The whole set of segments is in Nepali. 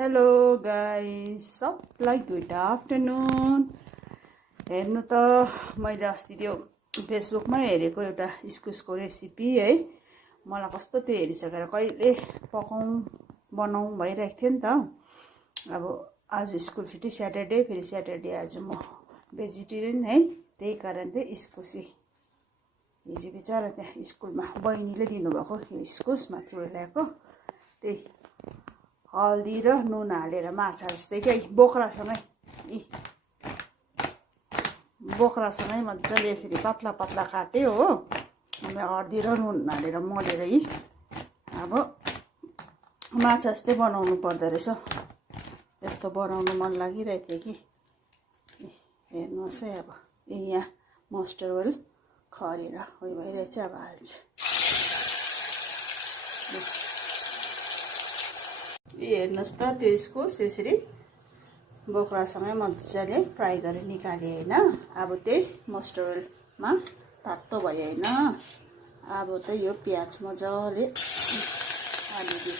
हेलो गाइस, सबलाई गुड आफ्टरनुन। हेर्नु त मैले अस्ति त्यो फेसबुकमा हेरेको एउटा इस्कुसको रेसिपी है। मलाई कस्तो त्यो हेरिसकेर कहिले बनाउँ भइरहेको थियो नि त। अब आज स्कुल छुट्टी स्याटरडे, फेरि स्याटरडे आज म भेजिटेरियन है, त्यही कारण चाहिँ इस्कुसी हिजो बिचरा त्यहाँ स्कुलमा बहिनीले दिनुभएको यो इस्कुस माथिबाट ल्याएको, त्यही हल्दी र नुन हालेर माछा जस्तै क्या बोक्रासँगै मजाले यसरी पतला पतला काट्यो हो। अनि हर्दी र नुन हालेर मलेर अब माछा जस्तै बनाउनु पर्दो रहेछ। यस्तो बनाउनु मन लागिरहेको थियो कि हेर्नुहोस् है। अब यहाँ मस्टर्ड ओइल खरेर उयो भइरहेछ, अब हाल्छ। हेर्नुहोस् त त्यो इस्कुस यसरी बोक्रासँगै मजाले फ्राई गरेर निकालेँ होइन। अब त्यही मस्टर्ड ओइलमा तातो भयो होइन। अब त यो प्याज मजाले हालिदियो।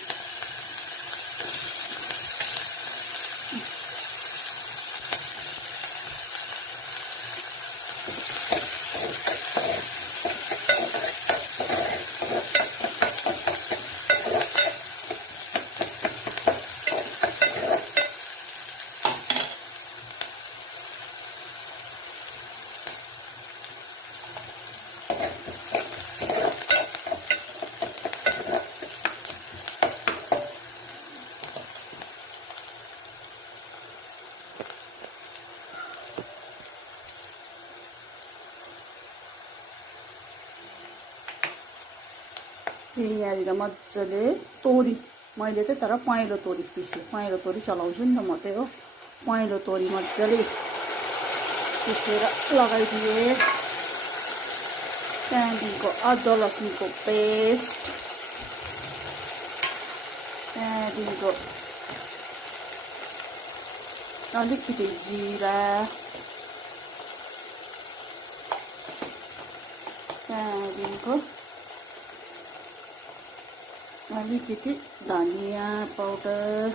यहाँनिर मजाले तोरी, मैले चाहिँ तर पहेँलो तोरी पिसेँ, पहेँलो तोरी चलाउँछु नि त म चाहिँ हो। पहेँलो तोरी मजाले पिसेर लगाइदिएँ। त्यहाँदेखिको अदुवा लसुनको पेस्ट, त्यहाँदेखिको अलिकति जिरा, त्यहाँदेखिको अलिकति धनिया पाउडर,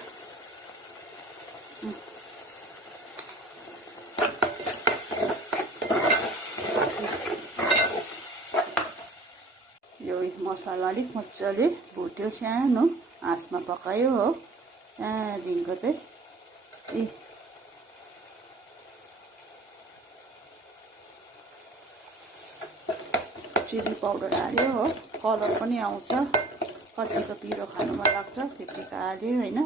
यो मसला अलिक मजाले भुट्यो, सानो आँचमा पकायो हो। त्यहाँदेखिको चाहिँ चिली पाउडर हाल्यो हो, कलर पनि आउँछ। कतिको पिरो खानु मन लाग्छ त्यतिको हाल्यो होइन।